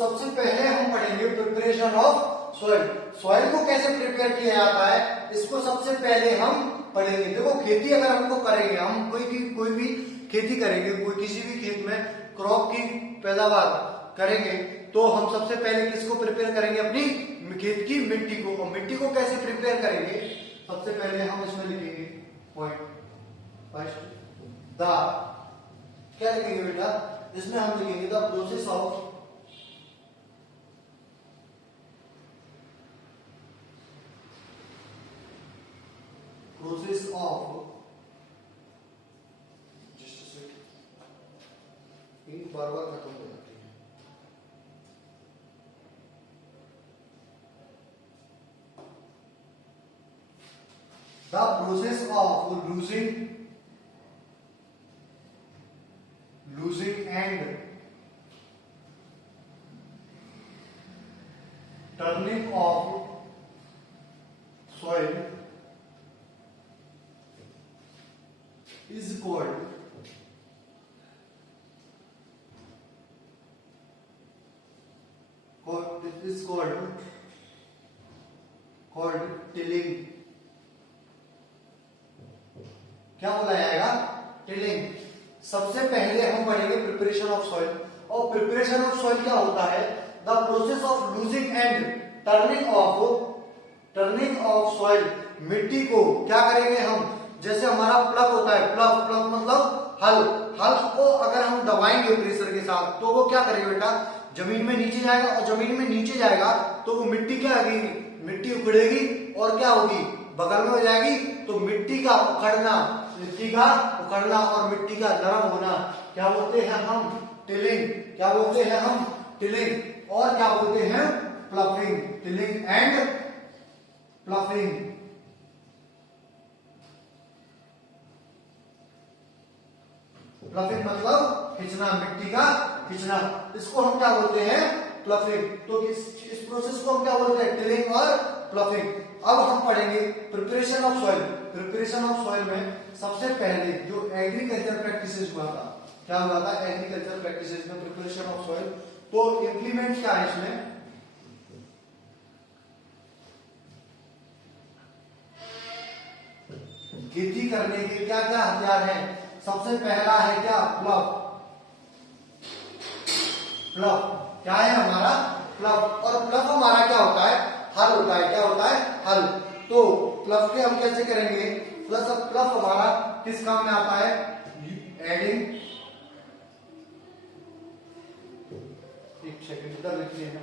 सबसे पहले हम पढ़ेंगे प्रिपरेशन ऑफ सॉइल। सॉइल को कैसे प्रिपेयर किया जाता है इसको सबसे पहले हम पढ़ेंगे। देखो खेती अगर हमको करेंगे, हम कोई भी खेती करेंगे, कोई किसी भी खेत में क्रॉप की पैदावार करेंगे तो हम सबसे पहले किसको प्रिपेयर करेंगे, अपनी खेत की मिट्टी को। और मिट्टी को कैसे प्रिपेयर करेंगे, सबसे पहले हम इसमें लिखेंगे पॉइंट फर्स्ट द, क्या लिखेंगे बेटा, इसमें हम लिखेंगे द प्रोसेस ऑफ बार बार खत्म हो जाती है। The process of losing and turning of soil is called tilling. क्या बोला जाएगा, टिलिंग। सबसे पहले हम पढ़ेंगे प्रिपरेशन ऑफ सॉइल। और प्रिपरेशन ऑफ सॉइल क्या होता है, the process of losing and turning of soil. मिट्टी को क्या करेंगे हम, जैसे हमारा प्लग होता है, प्लग मतलब हल को अगर हम दबाएंगे प्रेशर के साथ तो वो क्या करेगा बेटा, जमीन में नीचे जाएगा। और जमीन में नीचे जाएगा तो वो मिट्टी क्या लगेगी, मिट्टी उखड़ेगी और क्या होगी, बगल में हो जाएगी। तो मिट्टी का उखड़ना और मिट्टी का नरम होना क्या बोलते हैं हम, टिलिंग। क्या बोलते हैं हम, टिलिंग। और क्या बोलते हैं, ploughing. Tilling and ploughing. Ploughing मतलब खींचना, मिट्टी का खींचना, इसको हम क्या बोलते हैं, प्लफिंग। तो इस प्रोसेस को हम क्या बोलते हैं, टिलिंग और प्लफिंग। अब हम पढ़ेंगे preparation of soil. Preparation of soil में सबसे पहले जो एग्रीकल्चर प्रैक्टिसेस हुआ था, क्या हुआ था, एग्रीकल्चर प्रैक्टिसेस में प्रिपरेशन ऑफ सॉइल। तो इंप्लीमेंट क्या है इसमें, खेती करने के क्या क्या हथियार हैं। सबसे पहला है क्या, प्लव। क्या है हमारा, प्लव। और प्लव हमारा क्या होता है, हल होता है। क्या होता है, हल। तो प्लव के हम कैसे करेंगे, प्लव हमारा किस काम में आता है, एडिंग, एक सेकंड इधर लिखते हैं हम,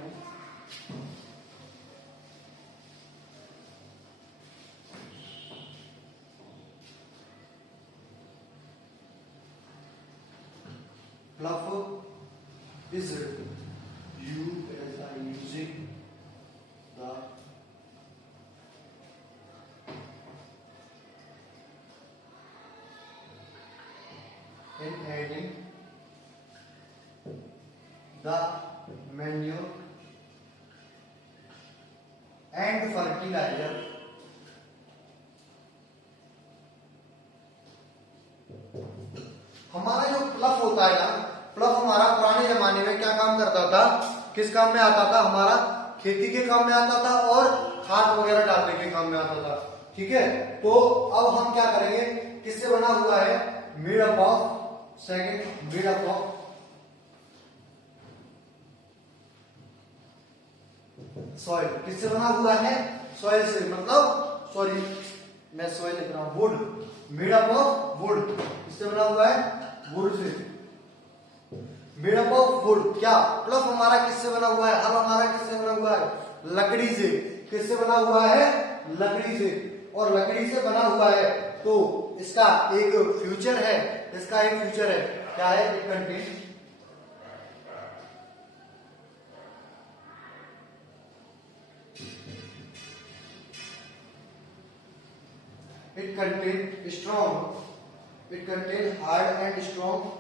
plough is used as a using the in adding the manure and fertilizer हमारा जो प्लफ होता है ना, प्लफ हमारा पुराने जमाने में क्या काम करता था, किस काम में आता था, हमारा खेती के काम में आता था और खाद वगैरह डालने के काम में आता था। ठीक है, तो अब हम क्या करेंगे, किससे बना हुआ है, मेड अप ऑफ सॉइल। किससे बना हुआ है, सॉइल से, मतलब सॉरी मैं सॉइल लिख रहा हूं, would. Made up of would, किससे बना हुआ है, would say. Made up of would. क्या, प्लफ हमारा किससे बना हुआ है, हल हमारा किससे बना हुआ है, लकड़ी से। किससे बना हुआ है, लकड़ी से। और लकड़ी से बना हुआ है तो इसका एक फ्यूचर है, क्या है, it contain it contains hard and strong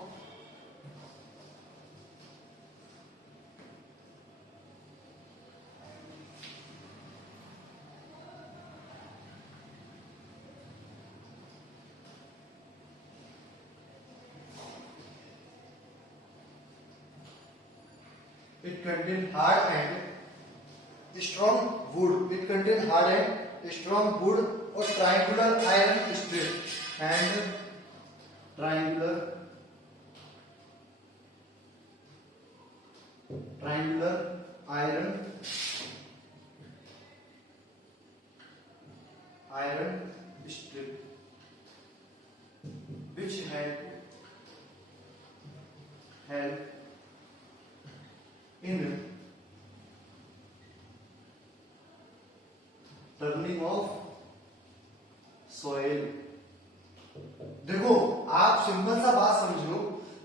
It contain hard and strong wood. It contain hard and strong wood or triangular iron strip and triangular iron strip which help in turning of soil. देखो आप simple सा बात समझो,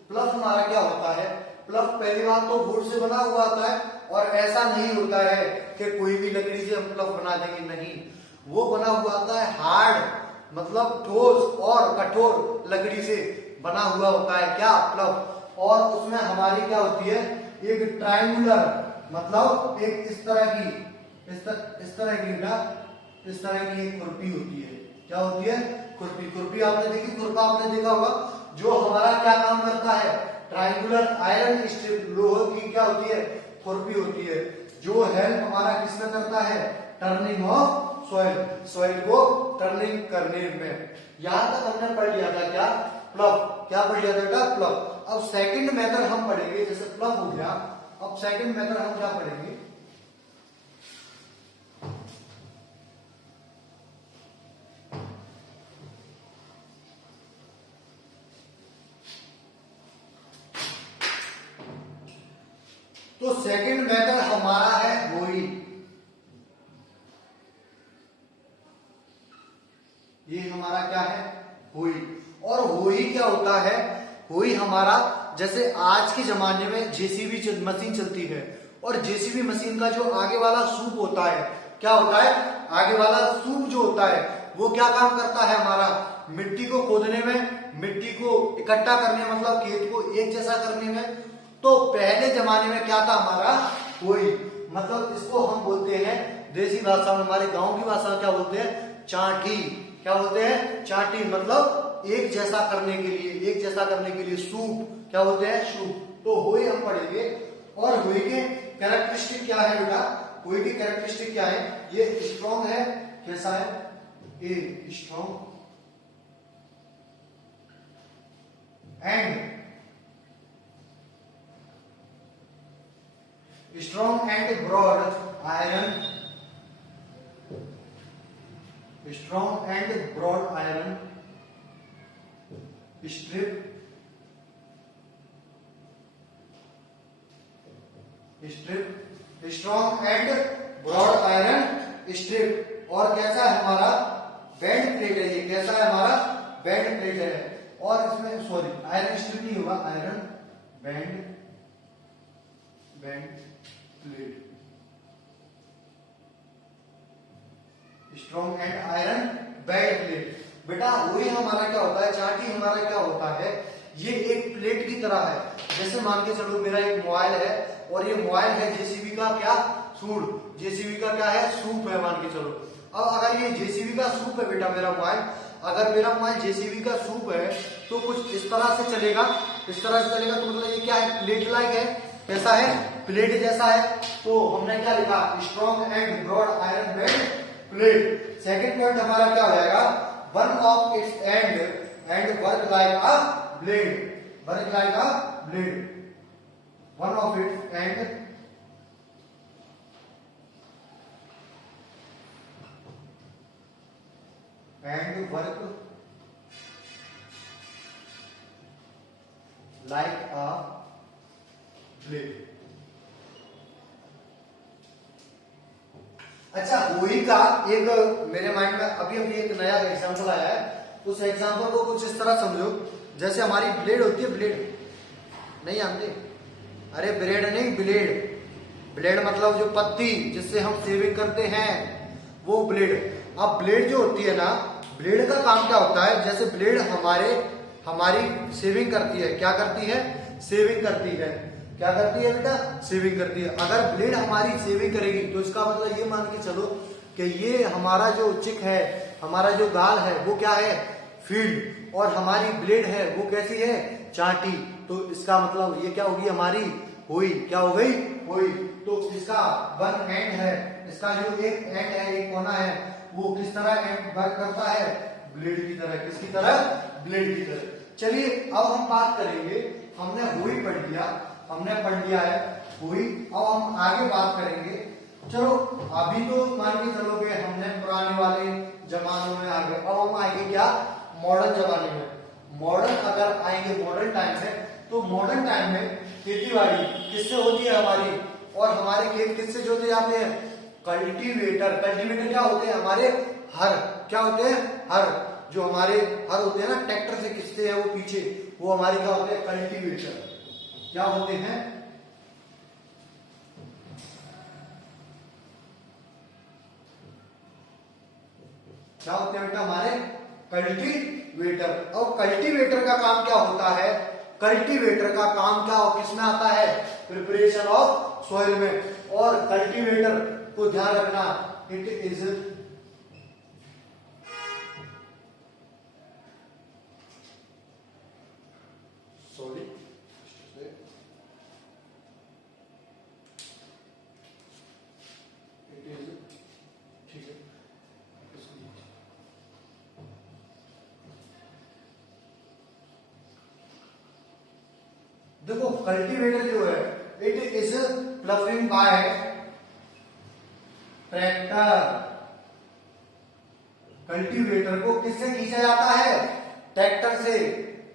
प्लफ हमारा क्या होता है? प्लफ पहली बात तो वुड से बना हुआ होता है और ऐसा नहीं होता है कि कोई भी लकड़ी से हम प्लफ बना देंगे, नहीं, वो बना हुआ होता है हार्ड मतलब ठोस और कठोर लकड़ी से बना हुआ होता है क्या? प्लफ। और उसमें हमारी क्या होती है? एक ट्रायंगुलर मतलब एक इस तरह की एक खुरपी होती है। क्या होती है? खुरपी आपने देखी, खुरपा आपने देखा होगा, जो हमारा क्या काम करता है? ट्रायंगुलर आयरन स्ट्रिप, लोहे की क्या होती है? खुरपी होती है, जो हेल्प हमारा किसमें करता है? टर्निंग ऑफ सॉइल को टर्निंग करने में। यहां तक हमने पढ़ लिया था क्या? प्लफ। क्या पढ़ लिया था बेटा? प्लफ। अब सेकंड मेथड हम पढ़ेंगे, जैसे प्लफ हो गया, अब सेकंड मेथड हम क्या पढ़ेंगे? तो सेकंड मेथड हमारा है होई। ये हमारा क्या है? होई। और होई क्या होता है? होई हमारा, जैसे आज के जमाने में जेसीबी मशीन चलती है, और जेसीबी मशीन का जो आगे वाला सूप होता है, क्या होता है? आगे वाला सूप जो होता है वो क्या काम करता है? हमारा मिट्टी को खोदने में, मिट्टी को इकट्ठा करने, मतलब खेत को एक जैसा करने में। तो पहले जमाने में क्या था हमारा? होई। मतलब इसको हम बोलते हैं देसी भाषा में, हमारे गांव की भाषा में क्या बोलते हैं? चाटी। क्या बोलते हैं? चाटी। मतलब एक जैसा करने के लिए सूप। क्या बोलते हैं? सूप। तो होई हम पढ़ेंगे। और होई के कैरेक्टरिस्टिक क्या है बेटा? होई की कैरेक्टरिस्टिक क्या है? ये स्ट्रॉन्ग है। कैसा है? A strong and broad iron strip strong and broad iron strip. और कैसा है हमारा? बेंड प्लेट है। ये कैसा है हमारा? बेंड प्लेट है। और इसमें सॉरी आयरन स्ट्रिप नहीं होगा, iron bend plate, strong and iron bend plate. बेटा वही हमारा क्या होता है? चाटी हमारा क्या होता है? ये एक प्लेट की तरह है। जैसे मान के चलो मेरा एक मोबाइल है, और ये मोबाइल है जेसीबी का क्या? सूट। जेसीबी का क्या है? सूप है, मान के चलो। अब अगर ये जेसीबी का सूप है बेटा मेरा मोबाइल, अगर मेरा मोबाइल जेसीबी का सूप है तो कुछ इस तरह से चलेगा, इस तरह से चलेगा। तो मतलब ये क्या है? प्लेट लाइक है। कैसा है? प्लेट जैसा है। तो हमने क्या लिखा? Strong and broad iron bend plate. Second point हमारा क्या हो जाएगा? One of its end work like a blade. Work like a blade. One of its end work like a blade. अच्छा, होई का एक मेरे माइंड में अभी एक नया एग्जांपल आया है। उस एग्जांपल को कुछ इस तरह समझो, जैसे हमारी ब्लेड होती है, ब्लेड नहीं जानते? अरे ब्लेड नहीं, ब्लेड मतलब जो पत्ती जिससे हम सेविंग करते हैं वो ब्लेड। अब ब्लेड जो होती है ना, ब्लेड का काम क्या होता है? जैसे ब्लेड हमारी सेविंग करती है। क्या करती है? सेविंग करती है। क्या करती है बेटा? सेविंग करती है। अगर ब्लेड हमारी सेविंग करेगी तो इसका मतलब ये मान के चलो कि ये हमारा जो चिक है, हमारा जो गाल है वो क्या है? फील्ड। और हमारी ब्लेड है वो कैसी है? चाटी। तो इसका मतलब ये क्या होगी? हमारी हुई, क्या हो गई, हुई। तो इसका वन एंड है, इसका जो एक एंड है, एक कोना है, वो किस तरह एंड वर्क करता है, ब्लेड की तरह। किसकी तरह, ब्लेड की तरह। चलिए अब हम बात करेंगे, हमने हुई पढ़ लिया, हमने पढ़ लिया है हुई। अब हम आगे बात करेंगे। चलो अभी तो मान के चलोगे हमने पुराने वाले जमानों में आ गए, अब हम आएंगे क्या, मॉडर्न जमाने में। मॉडर्न अगर आएंगे मॉडर्न टाइम में, तो मॉडर्न टाइम में खेती बाड़ी किससे होती है हमारी, और हमारे खेत किससे जोते जाते हैं, कल्टीवेटर। कल्टीवेटर क्या होते हैं, हमारे हर, क्या होते हैं, हर। जो हमारे हर होते हैं ना, ट्रैक्टर से खींचते हैं वो पीछे, वो हमारे क्या होते हैं, कल्टीवेटर। क्या होते हैं, क्या होते हैं बेटा, हमारे कल्टीवेटर। और कल्टीवेटर का काम क्या होता है, कल्टीवेटर का काम क्या किसमें आता है, प्रिपरेशन ऑफ सॉइल में। और कल्टीवेटर को ध्यान रखना, it is sorry it is, ठीक है, देखो कल्टीवेटर जो है, it is ploughing by tractor. Cultivator को किससे खींचा जाता है, ट्रैक्टर से।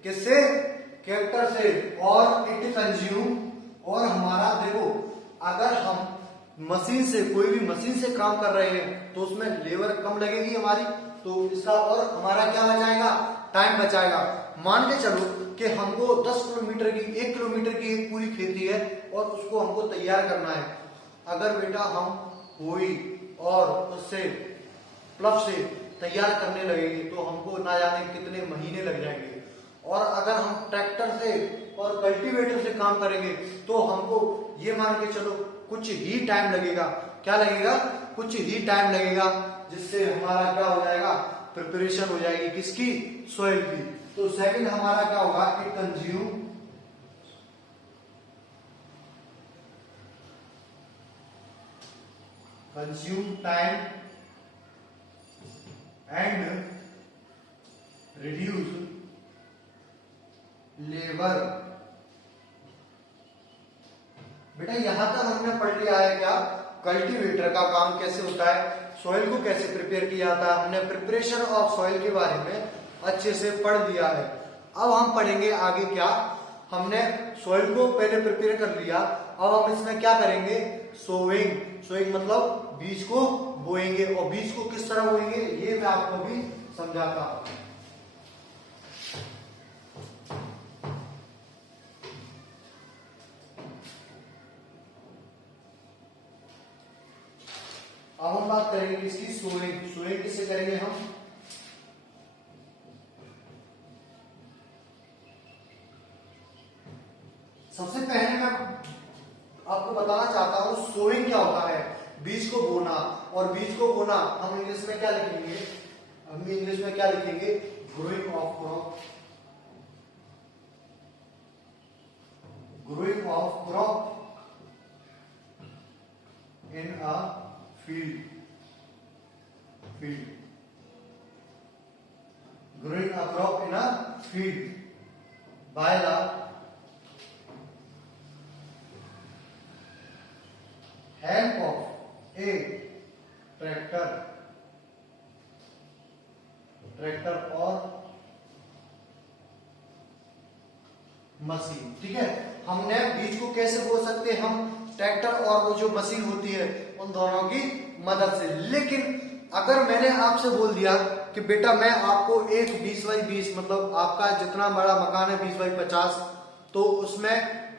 किससे, ट्रैक्टर से। और इट कंज्यूम, और हमारा देखो, अगर हम मशीन से, कोई भी मशीन से काम कर रहे हैं तो उसमें लेबर कम लगेगी हमारी, तो इसका और हमारा क्या बचाएगा, टाइम बचाएगा। मान के चलो कि हमको 10 किलोमीटर की, 1 किलोमीटर की एक पूरी खेती है और उसको हमको तैयार करना है। अगर बेटा हम हुई और उससे प्लफ से तैयार करने लगेंगे तो हमको ना जाने कितने महीने लग जाएंगे। और अगर हम ट्रैक्टर से और कल्टीवेटर से काम करेंगे तो हमको ये मान के चलो कुछ ही टाइम लगेगा। क्या लगेगा, कुछ ही टाइम लगेगा, जिससे हमारा क्या हो जाएगा, प्रिपरेशन हो जाएगी किसकी, सॉइल की। तो सेकंड हमारा क्या होगा, it consume time and reduce labour. बेटा यहां तक हमने पढ़ लिया है क्या, कल्टीवेटर का काम कैसे होता है, सॉइल को कैसे प्रिपेयर किया जाता है। हमने प्रिपरेशन ऑफ सॉइल के बारे में अच्छे से पढ़ लिया है। अब हम पढ़ेंगे आगे क्या, हमने सॉइल को पहले प्रिपेयर कर लिया, अब हम इसमें क्या करेंगे, सोइंग। सोइंग मतलब बीज को बोएंगे, और बीज को किस तरह बोएंगे ये मैं आपको भी समझाता हूं। अब हम बात करेंगे किसकी, सोइंग। सोइंग किससे करेंगे हम, सबसे पहले मैं आपको बताना चाहता हूं सोइंग क्या होता है, बीज को बोना। और बीज को बोना हम इंग्लिश में क्या लिखेंगे, हम इंग्लिश में क्या लिखेंगे, growing of crop. Growing of crop in a field, field, growing a crop in a field by the help of a tractor, tractor और मशीन। ठीक है, हमने बीज को कैसे बो सकते हैं, हम ट्रैक्टर और वो जो मशीन होती है उन दोनों की मदद से। लेकिन अगर मैंने आपसे बोल दिया कि बेटा मैं आपको एक 20x20 मतलब आपका जितना बड़ा मकान है 20x50, तो उसमें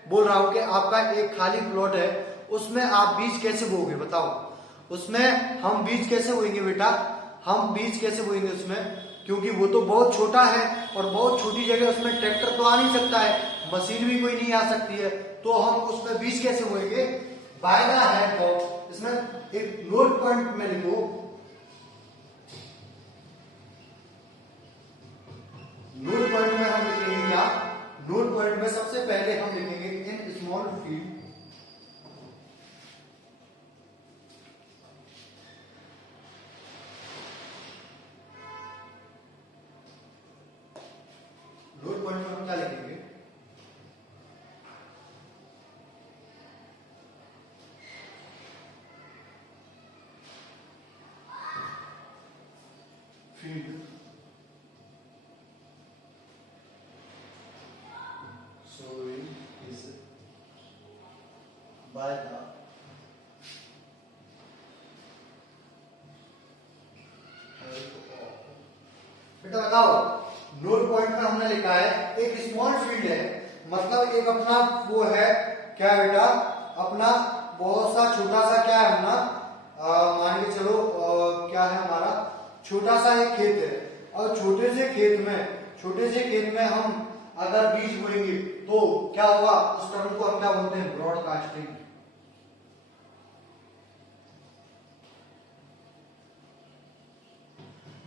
बोल रहा हूं कि आपका एक खाली प्लॉट है, उसमें आप बीज कैसे बोगे बताओ। उसमें हम बीज कैसे बोएंगे बेटा, हम बीज कैसे बोएंगे उसमें, क्योंकि वो तो बहुत छोटा है और बहुत छोटी जगह, उसमें ट्रैक्टर तो आ नहीं सकता है, मशीन भी कोई नहीं आ सकती है, तो हम उसमें बीज कैसे बोएंगे, बाय द हेल्प ऑफ। इसमें एक नोट पॉइंट में लिखो, नोट पॉइंट में हम लिखेंगे क्या, नोट पॉइंट में सबसे पहले हम लिखेंगे इन स्मॉल फील्ड, जाएगा। बेटा बताओ, नोट पॉइंट में हमने लिखा है एक स्मॉल फील्ड है, मतलब एक अपना वो है क्या बेटा, अपना बहुत सा छोटा सा क्या है अपना, मान के चलो क्या है हमारा छोटा सा एक खेत है, और छोटे से खेत में हम अगर बीज बोएंगे तो क्या होगा, उस टर्म को हम क्या बोलते हैं, ब्रॉडकास्टिंग।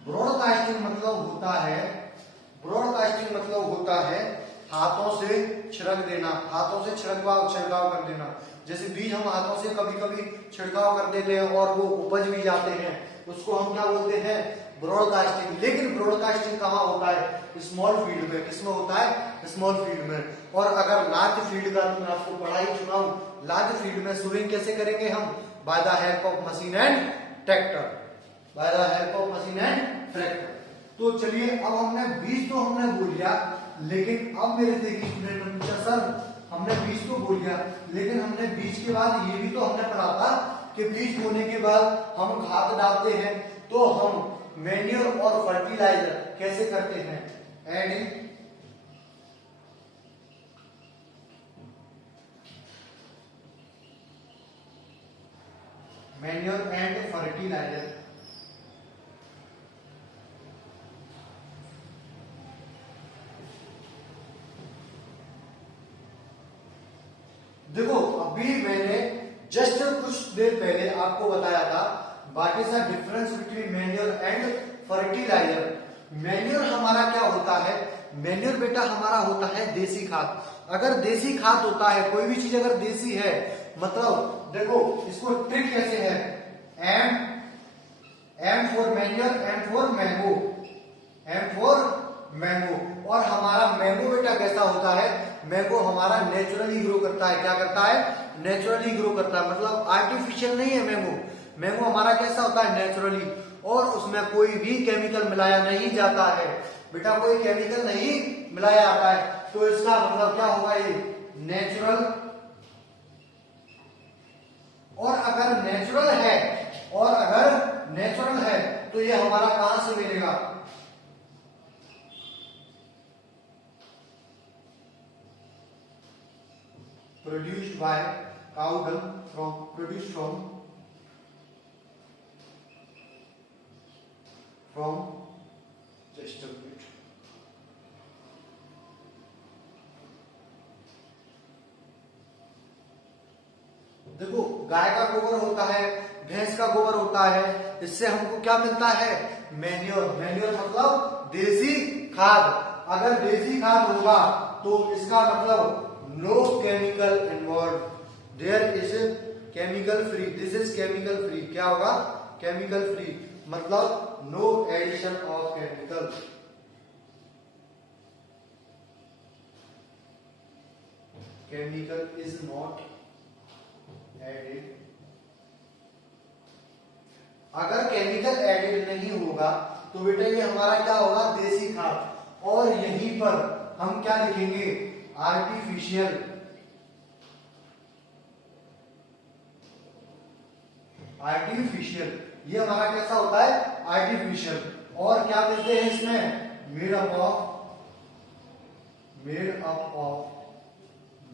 ब्रॉडकास्टिंग मतलब होता है हाथों से छिड़क देना, हाथों से छिड़काव कर देना। जैसे बीज हम हाथों से कभी कभी छिड़काव कर देते हैं और वो उपज भी जाते हैं, उसको हम क्या बोलते हैं, ब्रॉडकास्टिंग। लेकिन ब्रॉडकास्टिंग कहाँ होता है, स्मॉल फील्ड में। किसमें होता है, स्मॉल फील्ड में। और अगर लार्ज फील्ड का मैं आपको पढ़ा ही चुका हूं, लार्ज फील्ड में सोइंग कैसे करेंगे हम, by the help of machine and tractor, by the help of machine and tractor. तो चलिए, अब हमने बीज तो हमने बोल दिया, लेकिन अब मेरे देखिए स्टूडेंट ने पूछा सर हमने बीज तो बोल दिया, लेकिन हमने बीज के बाद ये भी तो हमने पढ़ा था कि बीज बोने के बाद हम खाद डालते हैं, तो हम मैन्योर और फर्टिलाइजर कैसे करते हैं, एडिंग मैन्योर एंड फर्टिलाइजर। देखो अभी मैंने जस्ट कुछ देर पहले आपको बताया था what is the difference between manure and fertiliser. Manure हमारा क्या होता है, मैन्योर बेटा हमारा होता है देसी खाद। अगर देसी खाद होता है, कोई भी चीज अगर देसी है, मतलब देखो इसको ट्रिक कैसे है, M for manure, M for mango, M for mango. और हमारा मैंगो बेटा कैसा होता है, मैंगो हमारा नेचुरली ग्रो करता है। क्या करता है, नेचुरली ग्रो करता है, मतलब आर्टिफिशियल नहीं है मैंगो। मैंगो हमारा कैसा होता है, नेचुरली, और उसमें कोई भी केमिकल मिलाया नहीं जाता है बेटा, कोई केमिकल नहीं मिलाया जाता है। तो इसका मतलब क्या होगा, ये नेचुरल। और अगर नेचुरल है, तो ये हमारा कहां से मिलेगा, produced by cow dung, produced from just a minute। देखो गाय का गोबर होता है, भैंस का गोबर होता है, इससे हमको क्या मिलता है, मैन्योर। मैन्योर मतलब देसी खाद। अगर देसी खाद होगा तो इसका मतलब no chemical involve, there is chemical free, this is chemical free. क्या होगा, केमिकल फ्री, मतलब no addition of chemical. Chemical is not added. अगर केमिकल एडेड नहीं होगा तो बेटा ये हमारा क्या होगा, देसी खाद। और यहीं पर हम क्या लिखेंगे, आर्टिफिशियल। आर्टिफिशियल, ये हमारा कैसा होता है, आर्टिफिशियल। और क्या मिलते हैं इसमें, made up of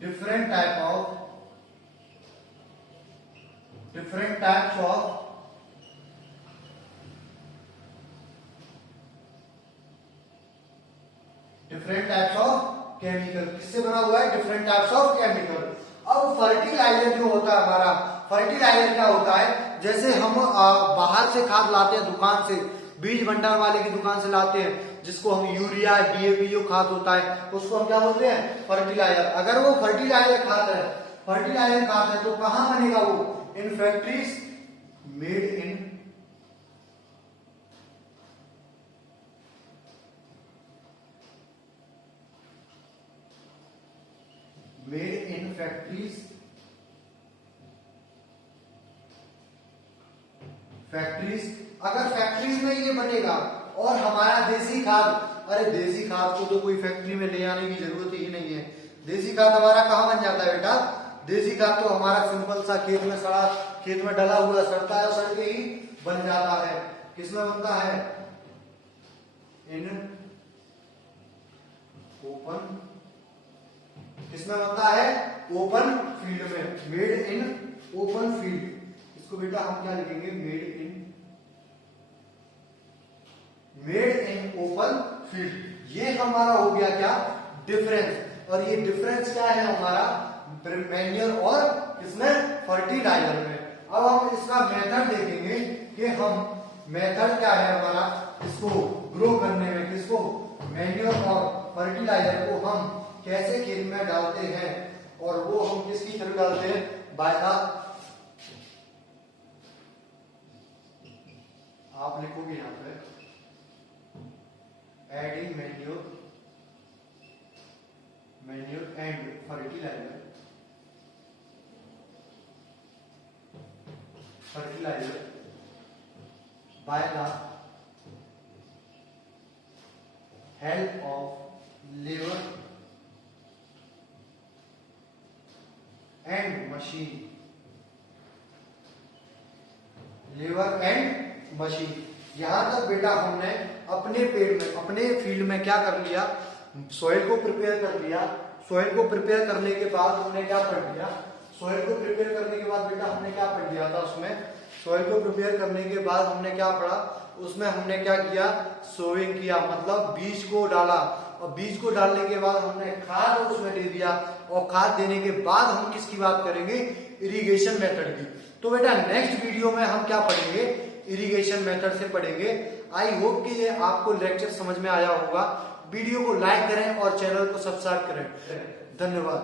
different types of chemical. किससे बना हुआ है, डिफरेंट टाइप्स ऑफ केमिकल। अब फर्टिलाइजर जो होता है हमारा, फर्टिलाइजर क्या होता है, जैसे हम बाहर से खाद लाते हैं, दुकान से, बीज भंडार वाले की दुकान से लाते हैं, जिसको हम यूरिया, डीएपी जो खाद होता है, उसको हम क्या बोलते हैं, फर्टिलाइजर। अगर वो फर्टिलाइजर खाद है तो कहां बनेगा वो, in factories, made in factories. अगर फैक्ट्रीज में ये बनेगा और हमारा देसी खाद, अरे देसी खाद को तो कोई फैक्ट्री में ले आने की जरूरत ही नहीं है। देसी खाद हमारा कहां बन जाता है बेटा, देसी खाद तो हमारा सिंपल सा खेत में डला हुआ सड़ता है और सड़ के ही बन जाता है। किसमें बनता है? इन ओपन, किसमें बनता है? ओपन फील्ड में, मेड इन ओपन फील्ड। इसको बेटा हम क्या लिखेंगे? Made in open field. ये हमारा हो गया क्या? डिफरेंस। और ये डिफरेंस क्या है हमारा? मैन्योर और किसमें? फर्टिलाइजर में। अब हम इसका मेथड देखेंगे कि हम मेथड क्या है हमारा इसको ग्रो करने में, किसको? मैन्योर और फर्टिलाइजर को हम कैसे खेत में डालते हैं, और वो हम किसकी थ्रू डालते हैं? बाय द, आप लिखोगे यहां पे adding manure and fertiliser by the help of lever and machine। Lever and machine. यहां तक बेटा हमने अपने पेड़ में, अपने फील्ड में क्या कर लिया? सॉइल को प्रिपेयर कर लिया। सॉइल को प्रिपेयर करने के बाद हमने क्या पढ़ लिया? सॉइल को प्रिपेयर करने के बाद बेटा हमने क्या पढ़ लिया था? उसमें सॉइल को प्रिपेयर करने के बाद हमने क्या पढ़ा? उसमें हमने क्या किया? सोइंग किया, मतलब बीज को डाला। और बीज को डालने के बाद हमने खाद उसमें दे दिया, और खाद देने के बाद हम किसकी बात करेंगे? इरिगेशन मेथड की। तो बेटा नेक्स्ट वीडियो में हम क्या पढ़ेंगे? इरिगेशन मेथड से पढ़ेंगे। आई होप कि ये आपको लेक्चर समझ में आया होगा। वीडियो को लाइक करें और चैनल को सब्सक्राइब करें। धन्यवाद।